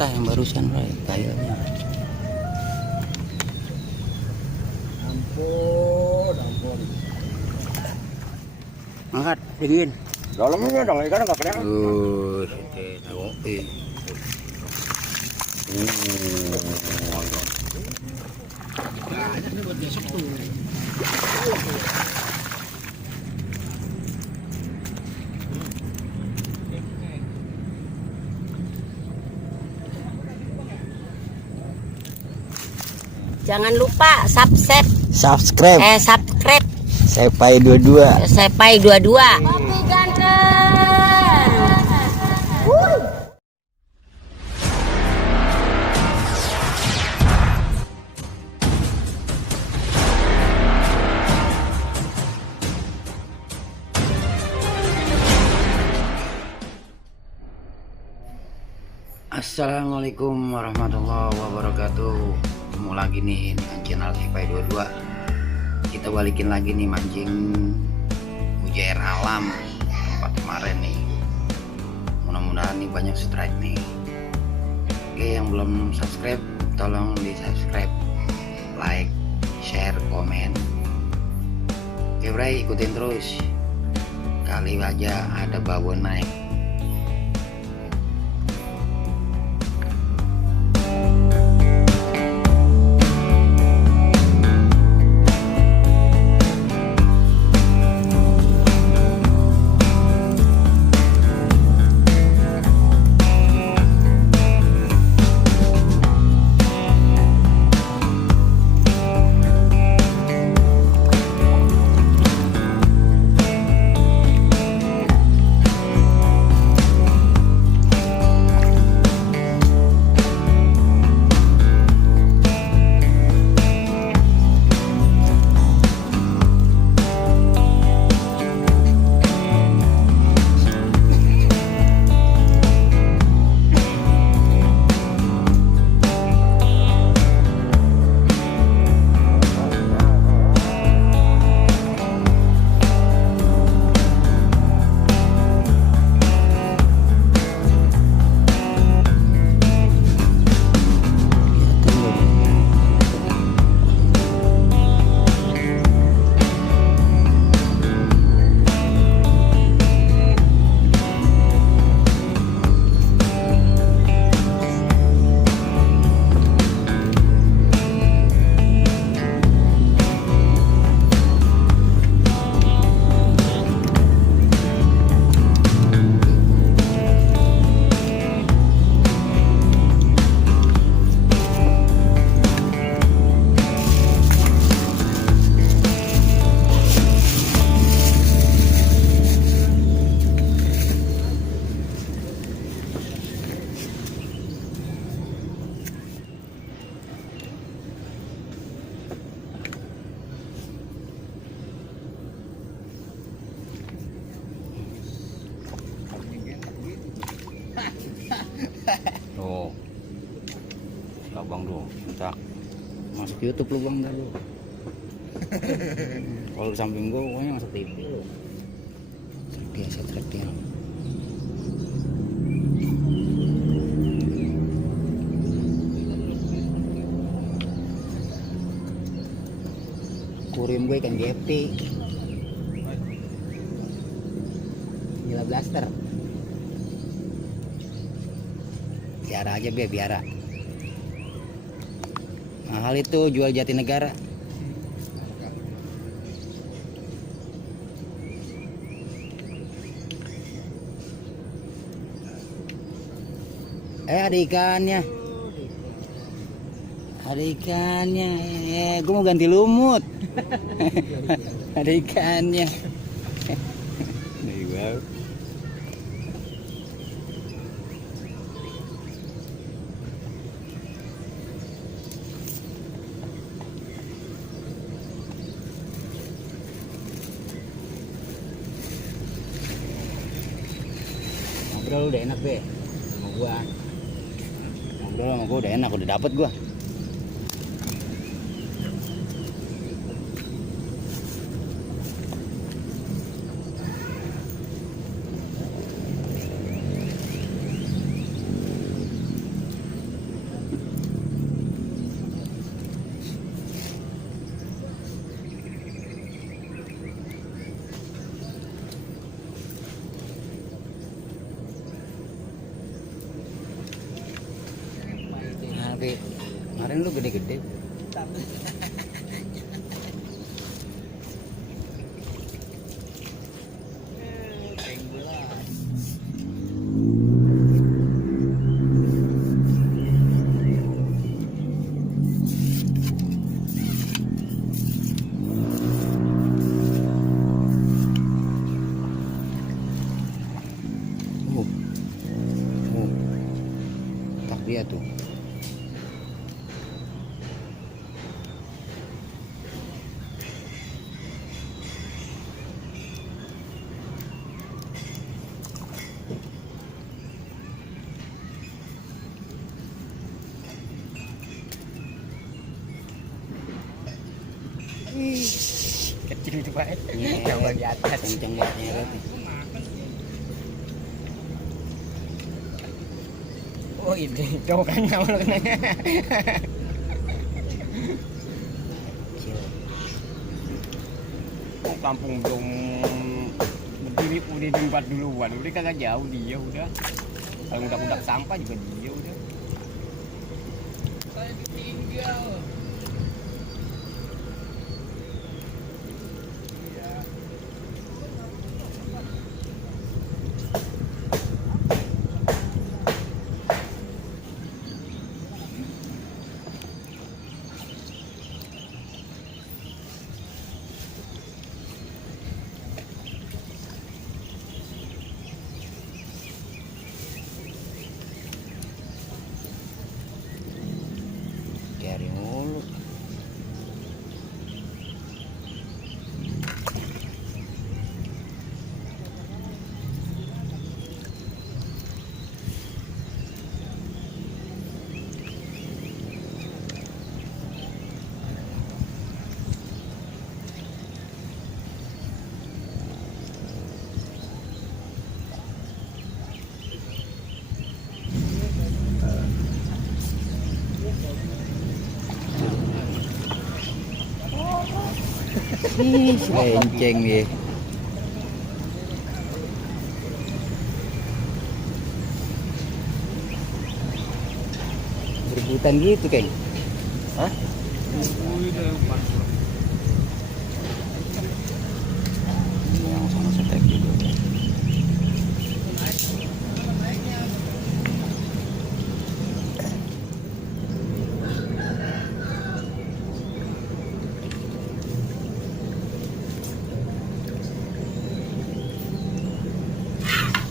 patah yang barusan, bro, kailnya. Ampun. Angkat, dingin. Dalamnya dong, ikan nggak kelihatan. Oke. Ini buat besok tuh. Jangan lupa subscribe. Subscribe. Subscribe. Sepai 22. Sepai 22. Kopi ganteng. Assalamualaikum warahmatullahi wabarakatuh. Ketemu lagi nih dengan channel Sepai 22. Kita balikin lagi nih mancing mujair alam tempat kemarin nih. Mudah-mudahan nih banyak strike nih. Oke, yang belum subscribe tolong di subscribe, like, share, komen. Oke bray, ikutin terus. Kali aja ada babon naik. Tuh, abang tuh, entak masuk YouTube lu bang, dah lu. Kalau di samping gua, pokoknya masuk TV lu. Biasa treknya. Kurim gue ikan gepi, gila blaster. Biara aja be, biara. Mahal itu jual Jatinegara. Ada ikannya. Ada ikannya. Gue mau ganti lumut. Ada ikannya. Wow. Ngobrol udah enak be sama gua. Ngobrol sama gua udah enak, udah dapet gua. pakai kemarin lu gede-gede. Tak dia tuh. Kecil itu Pak. Iya, Coba di atas. kenceng banget ya. Oh ini, coba kan awal kenanya. Kampung dong berdiri udah di tempat duluan, udah kagak jauh dia udah. Kalau udah sampah juga dia udah. Saya ditinggal. Cari mulu. Ih, lenceng nih. Berebutan gitu, Keng. Hah? Yang sama setek juga.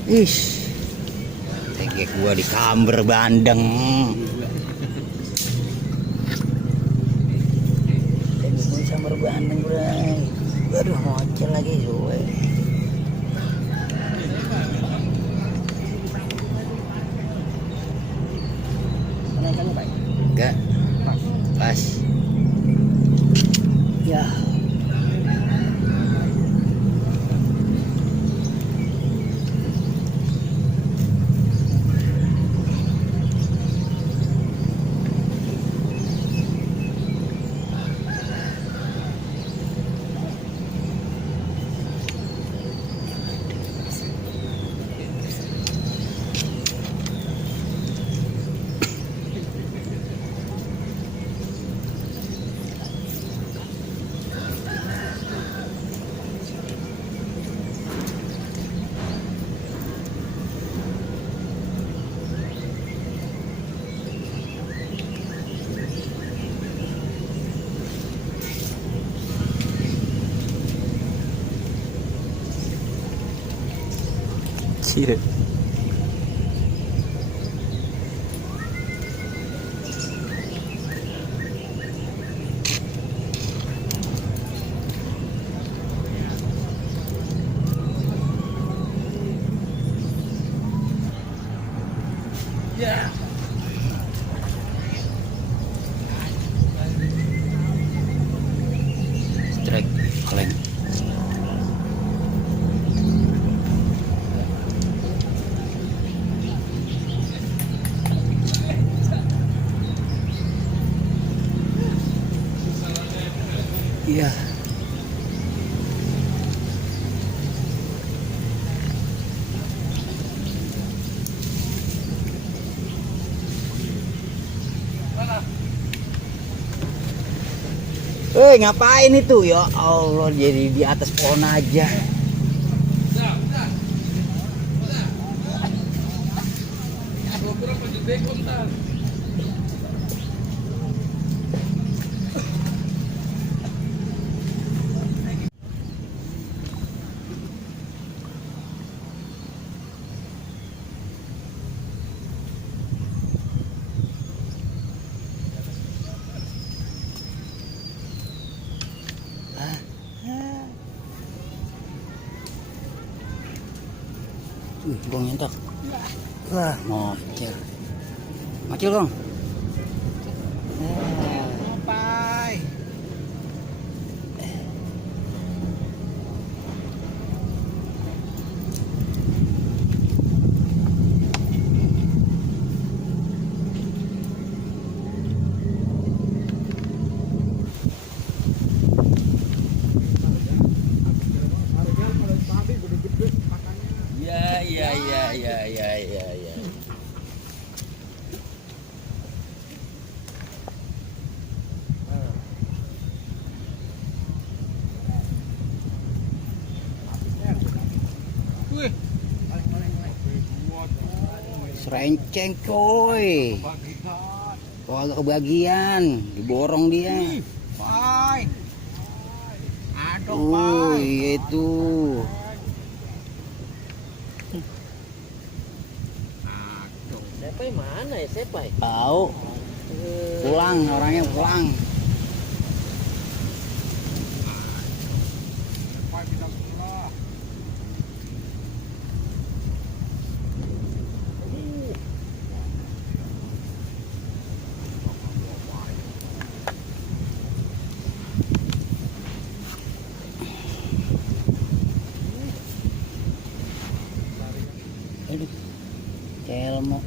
Ish, tegek gua di kamber bandeng. Tegek gua di kamber bandeng, bray. Aduh, ngocel lagi gue. Kenaikan Pak? Enggak, pas. Ya. Cie. Ya. Strike kaleng. Iya. Ngapain itu? Ya Allah, jadi di atas pohon aja. Gong nyentak. Wah, mocel. Mocel, Gong. Sampai. Ya. Wih. Serenceng coy. Oh, agak kebagian, diborong dia. Pai. Aduh, Pai. Itu. Sepai mana ya Sepai? Tahu. Pulang, orangnya pulang. Pai kita pulang. Aduh. Celmo.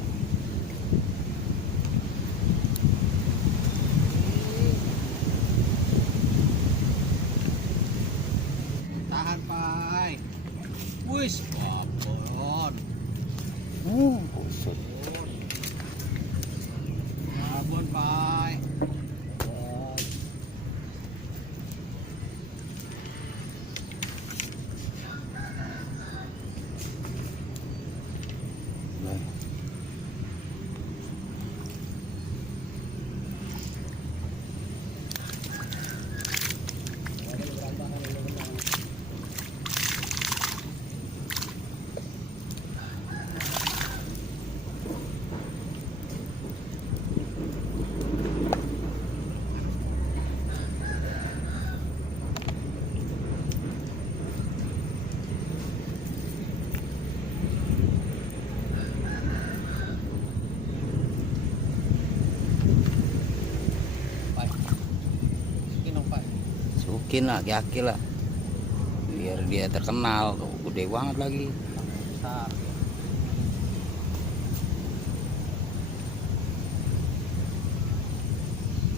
Tahan, Pai. Wis, babon. Kusut. Babon, Pai. Sukin lah, aki lah. Biar dia terkenal, tuh gede banget lagi.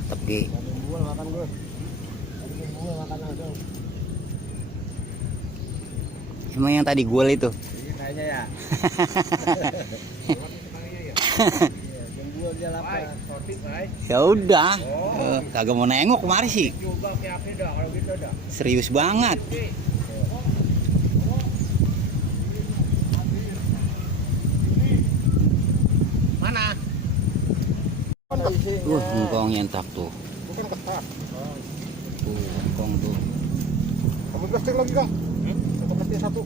Tapi Makan gue. emang yang tadi gol itu. Iya kayaknya ya. Jembul dia lapar. Ya udah, kagak mau nengok kemari sih. Coba kayak dah kalau gitu dah. Serius banget. Mana? Engkong nyentak tuh. Bukan ketat. Tuh, engkong tuh. Kamu plastik lagi, Kang? Satu plastik satu.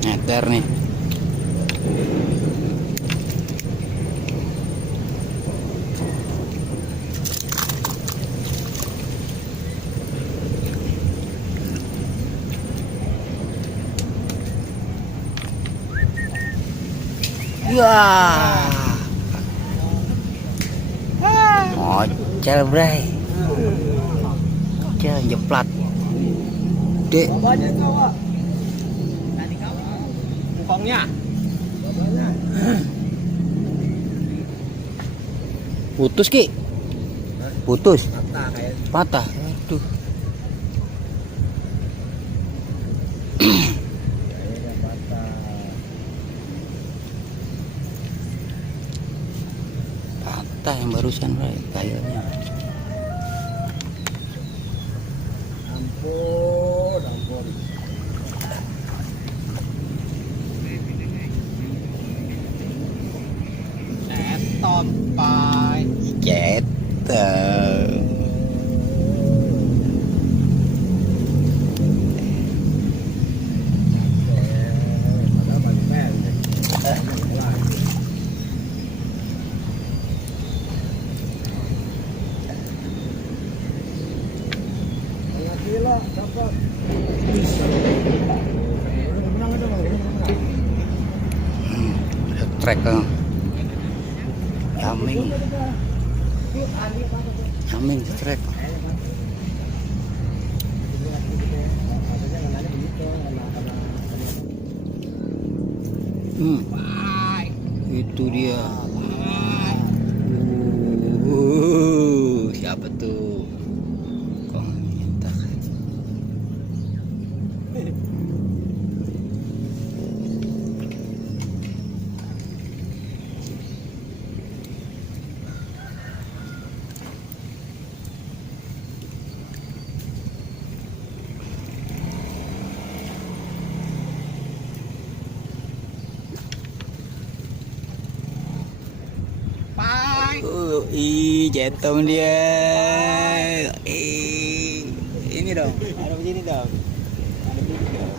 Nyeter nih. Ya. Mocel, bray. Jangan jeplat. Dek. Kupangnya. Putus Ki. Putus. Patah. Aduh. Patah yang barusan kayaknya. Ampun. Seton pai. Cetek. Trek Yaming trek. Itu dia. Siapa tuh? Kok minta? Jatuh dia. Ini dong. Ada begini dong. Ada begini dong.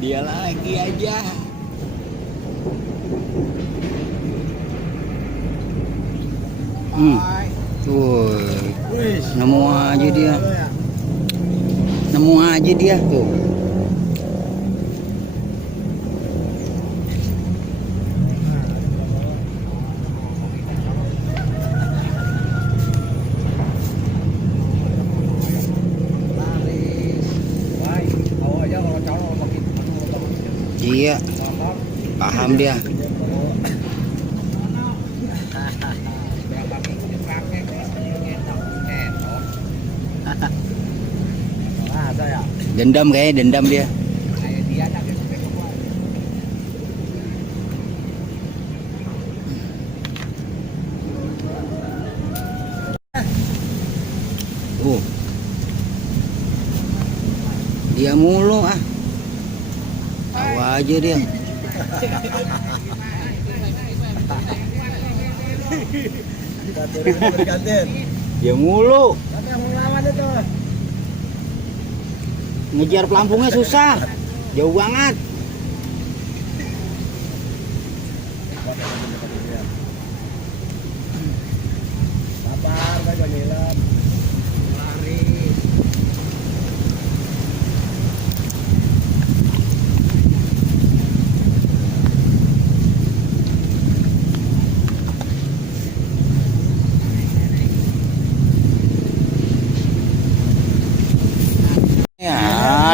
Dia lagi aja. Nemu aja dia. Nemu aja dia tuh. Iya, paham dia. Dendam kayaknya, dendam dia. Dia mulu ah. Tahu aja dia. Dia mulu. Ngejar pelampungnya susah, jauh banget. Sabar, gak nyelam. Lari.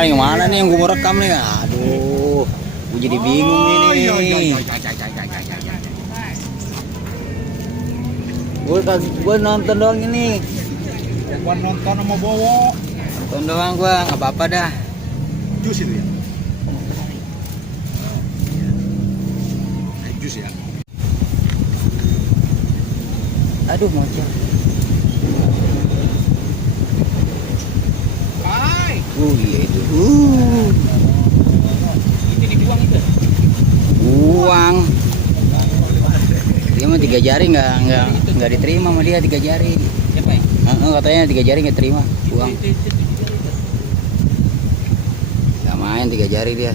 Yang mana nih yang gue mau rekam nih? Aduh, gue jadi bingung ini. Gue nonton doang ini. Bukan nonton sama Bowo. Nonton doang gue, nggak apa-apa dah. Jus itu ya. Jus ya. Aduh, mocor. Iya itu. Itu dibuang itu. Buang. Dia mah 3 jari nggak diterima sama dia 3 jari. Siapa ya? Katanya 3 jari nggak terima. Buang. Nggak main 3 jari dia.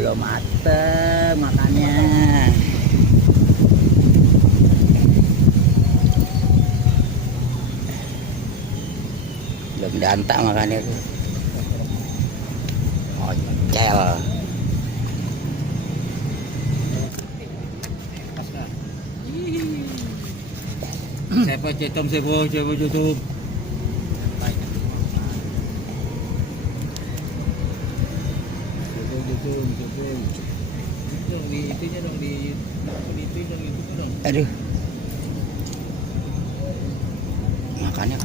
Belum mateng makannya. Danta makannya tuh. Ocel. Siapa cetom siapa cetom. Aduh. Makannya.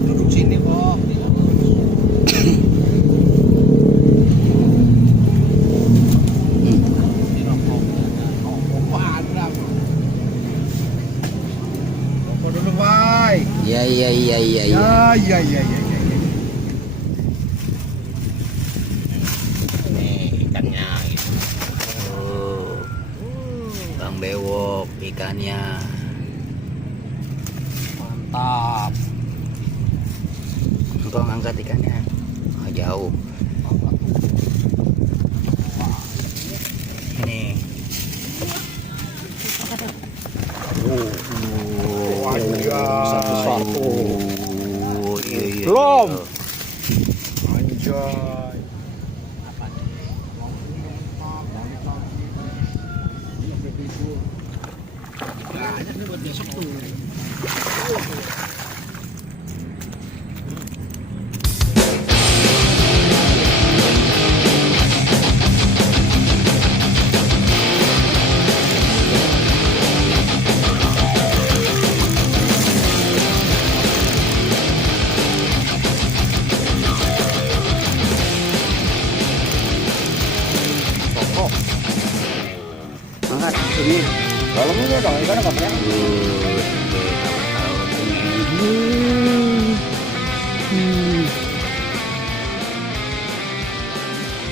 Duduk sini kok. Dulu, Bay. Iya. Ya. Nih ikannya gitu. Bang bewok ikannya. Mantap. Engkau ngangkat ikannya. Jauh. Ini. Satu-satu. Iya. Belum. Anjay. Banyak nih buat besok tuh. Angkat sini. Kalau mau dong, ikan apa ya? Tahu.